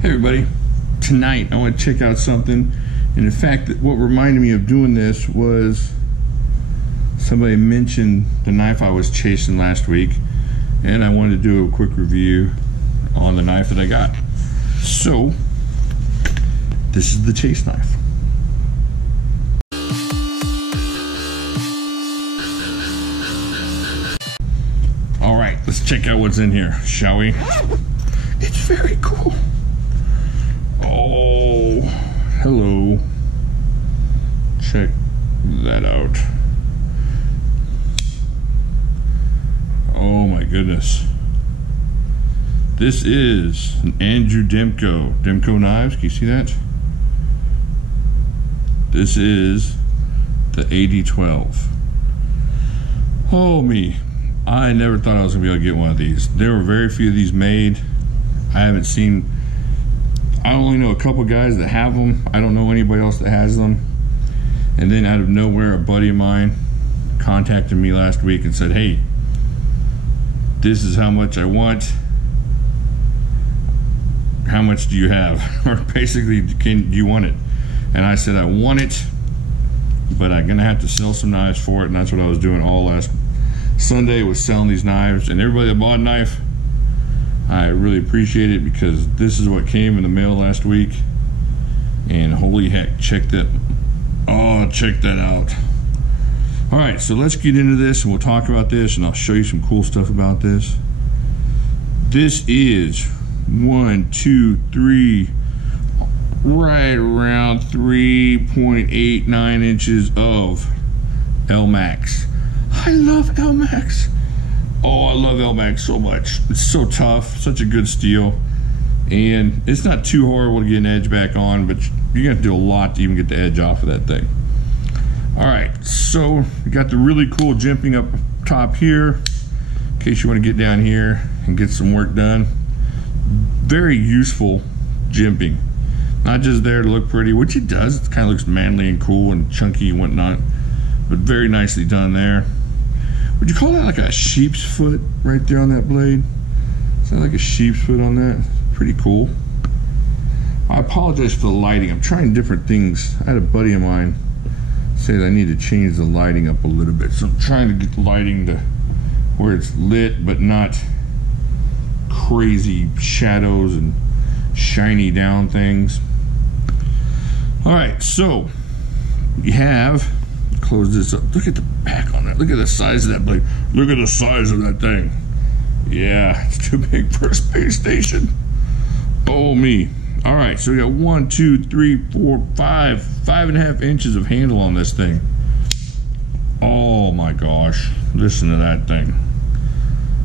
Hey everybody, tonight I want to check out something, and in fact what reminded me of doing this was somebody mentioned the knife I was chasing last week, and I wanted to do a quick review on the knife that I got. So this is the chase knife. Alright, let's check out what's in here, shall we? It's very cool. Oh, hello. Check that out. Oh my goodness. This is an Demko knives. Can you see that? This is the AD12. Oh me. I never thought I was gonna be able to get one of these. There were very few of these made. I only know a couple guys that have them. I don't know anybody else that has them. And then out of nowhere, a buddy of mine contacted me last week and said, hey, this is how much I want. How much do you have? Or basically, do you want it? And I said, I want it, but I'm gonna have to sell some knives for it. And that's what I was doing all last Sunday, was selling these knives. And everybody that bought a knife, I really appreciate it, because this is what came in the mail last week. And holy heck, check that. Oh, check that out. All right, so let's get into this and we'll talk about this, and I'll show you some cool stuff about this. This is 1, 2, 3, right around 3.89 inches of L-Max. I love L-Max. Oh, I love L-Max so much. It's so tough, such a good steel, and it's not too horrible to get an edge back on, but you're gonna have to do a lot to even get the edge off of that thing. All right, so we got the really cool jimping up top here, in case you want to get down here and get some work done. Very useful jimping, not just there to look pretty, which it does. It kind of looks manly and cool and chunky and whatnot, but very nicely done there. Would you call that like a sheep's foot right there on that blade? Is that like a sheep's foot on that? Pretty cool. I apologize for the lighting. I'm trying different things. I had a buddy of mine say that I need to change the lighting up a little bit. So I'm trying to get the lighting to where it's lit, but not crazy shadows and shiny down things. All right, so you have, close this up. Look at the back on that. Look at the size of that blade. Look at the size of that thing. Yeah, it's too big for a space station. Oh me. All right, so we got 1, 2, 3, 4, 5.5 inches of handle on this thing. Oh my gosh, listen to that thing.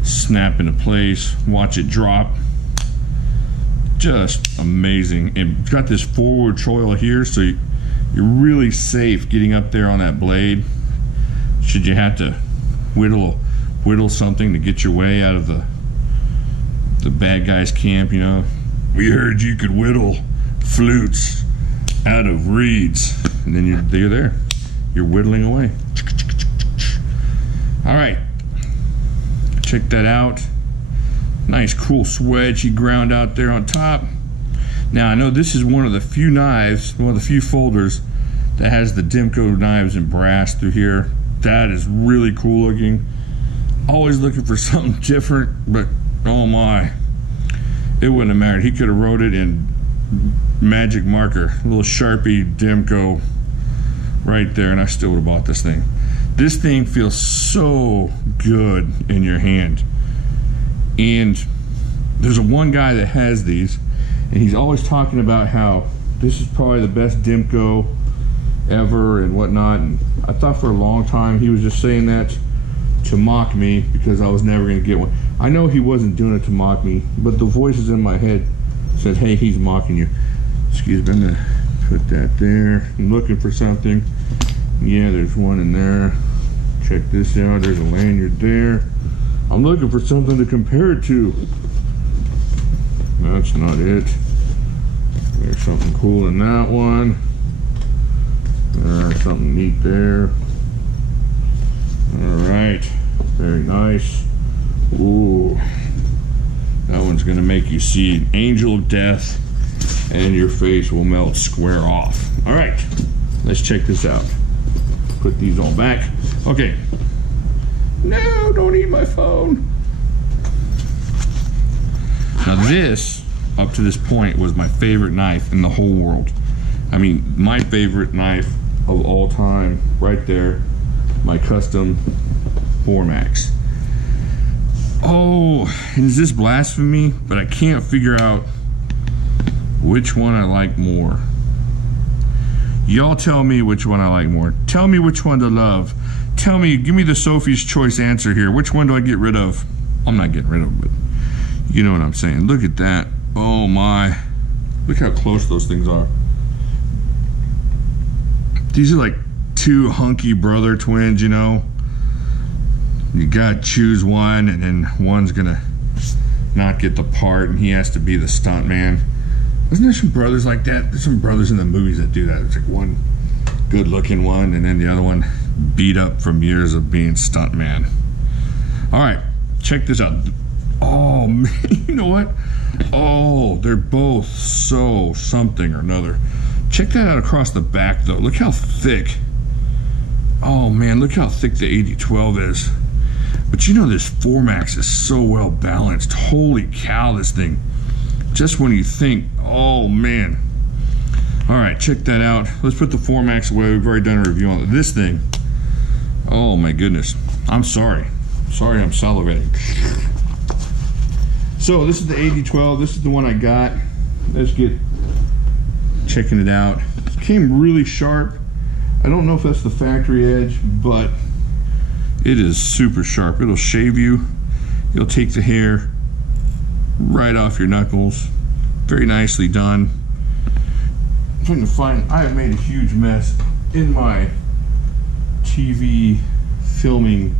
Snap into place, watch it drop. Just amazing. And it's got this forward choil here, so you're really safe getting up there on that blade. Should you have to whittle something to get your way out of the bad guy's camp, you know. We heard you could whittle flutes out of reeds, and then you're there. You're whittling away. All right, check that out. Nice cool swedge he ground out there on top. Now I know this is one of the few knives, one of the few folders that has the Demko knives in brass through here. That is really cool looking. Always looking for something different, but oh my, it wouldn't have mattered. He could have wrote it in magic marker, a little Sharpie Demko right there, and I still would have bought this thing. This thing feels so good in your hand. And there's one guy that has these, and he's always talking about how this is probably the best Demko ever and whatnot. And I thought for a long time he was just saying that to mock me, because I was never going to get one. I know he wasn't doing it to mock me, but the voices in my head said, hey, he's mocking you. Excuse me, I'm going to put that there. I'm looking for something. Yeah, there's one in there. Check this out. There's a lanyard there. I'm looking for something to compare it to. That's not it. There's something cool in that one. There's something neat there. All right, very nice. Ooh, that one's gonna make you see an angel of death and your face will melt square off. All right, let's check this out. Put these all back. Okay. No, don't eat my phone. Now this, up to this point, was my favorite knife in the whole world. I mean, my favorite knife of all time, right there, my custom 4max. Oh, and is this blasphemy? But I can't figure out which one I like more. Y'all tell me which one I like more. Tell me which one to love. Tell me, give me the Sophie's Choice answer here. Which one do I get rid of? I'm not getting rid of it, but you know what I'm saying. Look at that. Oh my. Look how close those things are. These are like two hunky brother twins, you know. You gotta choose one, and then one's gonna not get the part, and he has to be the stunt man. Isn't there some brothers like that? There's some brothers in the movies that do that. It's like one good looking one, and then the other one beat up from years of being stunt man. All right, check this out. Oh man, you know what? Oh, they're both so something or another. Check that out across the back though. Look how thick. Oh man, look how thick the AD12 is. But you know this 4max is so well balanced. Holy cow, this thing. Just when you think, oh man. All right, check that out. Let's put the 4max away. We've already done a review on this thing. Oh my goodness. I'm sorry. Sorry, I'm salivating. So this is the AD12. This is the one I got. Let's get checking it out. It came really sharp. I don't know if that's the factory edge, but it is super sharp. It'll shave you. It'll take the hair right off your knuckles. Very nicely done. I'm trying to find, I have made a huge mess in my TV filming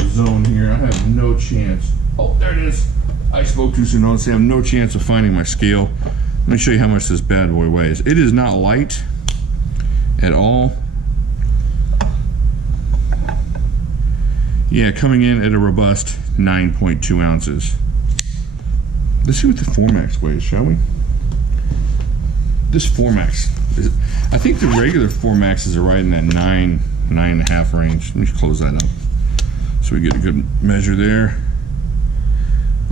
zone here. I have no chance. Oh, there it is. I spoke too soon. Honestly, I have no chance of finding my scale. Let me show you how much this bad boy weighs. It is not light at all. Yeah, coming in at a robust 9.2 ounces. Let's see what the 4max weighs, shall we? This 4max, I think the regular 4maxes are right in that 9.5 range. Let me close that up so we get a good measure there.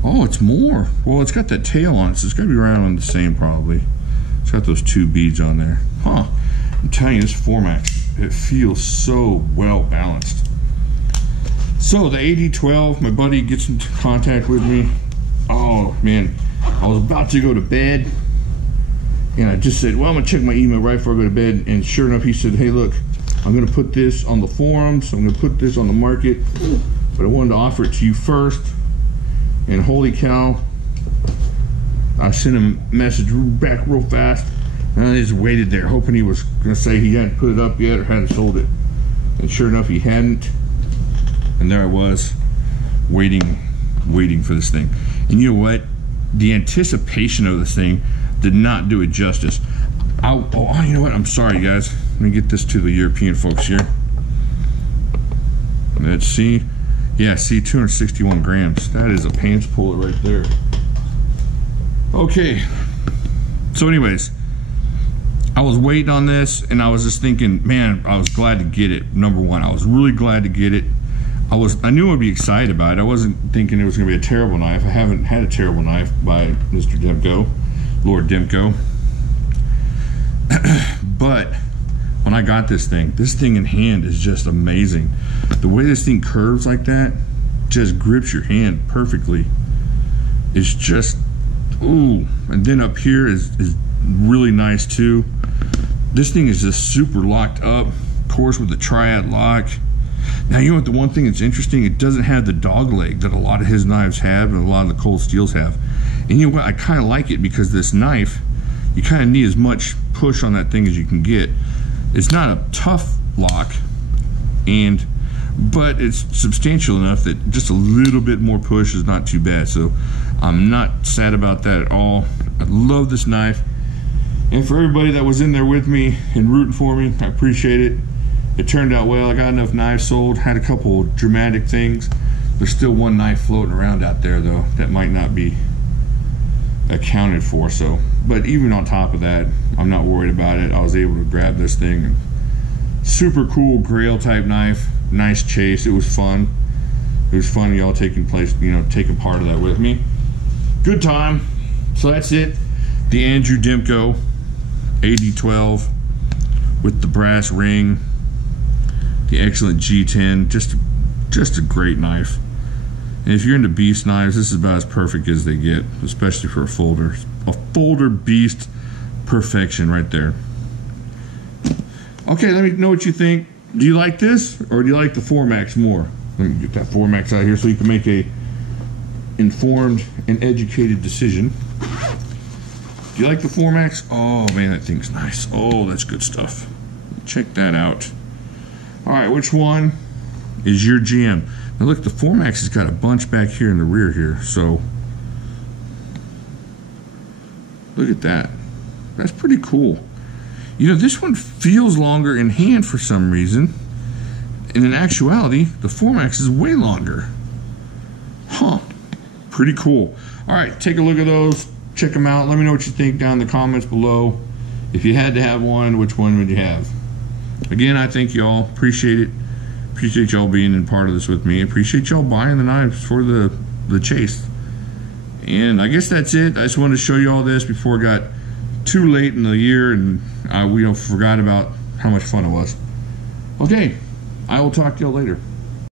Oh, it's more. Well, it's got that tail on it, so it's got to be around on the same probably. It's got those two beads on there. Huh. I'm telling you, this 4max, it feels so well balanced. So the AD12, my buddy gets into contact with me. Oh man, I was about to go to bed, and I just said, well, I'm gonna check my email right before I go to bed. And sure enough, he said, hey look, I'm gonna put this on the forums, I'm gonna put this on the market, but I wanted to offer it to you first. And holy cow, I sent him a message back real fast, and I just waited there hoping he was gonna say he hadn't put it up yet or hadn't sold it. And sure enough, he hadn't. And there I was, waiting for this thing. And you know what? The anticipation of this thing did not do it justice. Oh, you know what? I'm sorry, guys. Let me get this to the European folks here. Let's see. Yeah, see, 261 grams. That is a pants puller right there. Okay. So anyways, I was waiting on this, and I was just thinking, man, I was glad to get it. Number one, I was really glad to get it. I knew I'd be excited about it. I wasn't thinking it was going to be a terrible knife. I haven't had a terrible knife by Mr. Demko, Lord Demko. But when I got this thing in hand is just amazing. The way this thing curves like that just grips your hand perfectly. It's just, ooh. And then up here is really nice too. This thing is just super locked up, of course, with the triad lock. Now, you know what, the one thing that's interesting, it doesn't have the dog leg that a lot of his knives have and a lot of the cold steels have. And you know what, I kind of like it because this knife, you kind of need as much push on that thing as you can get. It's not a tough lock, but it's substantial enough that just a little bit more push is not too bad. So I'm not sad about that at all. I love this knife. And for everybody that was in there with me and rooting for me, I appreciate it. It turned out well. I got enough knives sold, had a couple dramatic things. There's still one knife floating around out there though that might not be accounted for. So, but even on top of that, I'm not worried about it. I was able to grab this thing. Super cool grail type knife. Nice chase. It was fun. It was fun, y'all taking part of that with me. Good time. So that's it. The Andrew Demko AD12 with the brass ring. The excellent G10. Just a great knife. And if you're into beast knives, this is about as perfect as they get, especially for a folder. A folder beast perfection right there. Okay, let me know what you think. Do you like this, or do you like the 4Max more? Let me get that 4Max out here so you can make a informed and educated decision. Do you like the 4Max? Oh man, that thing's nice. Oh, that's good stuff. Check that out. All right, which one is your GM? Now look, the 4Max has got a bunch back here in the rear here, so look at that. That's pretty cool. You know, this one feels longer in hand for some reason, and in actuality, the 4Max is way longer. Huh. Pretty cool. All right, take a look at those. Check them out. Let me know what you think down in the comments below. If you had to have one, which one would you have? Again, I thank y'all. Appreciate it. Appreciate y'all being in part of this with me. Appreciate y'all buying the knives for the chase. And I guess that's it. I just wanted to show you all this before it got too late in the year and we forgot about how much fun it was. Okay, I will talk to y'all later.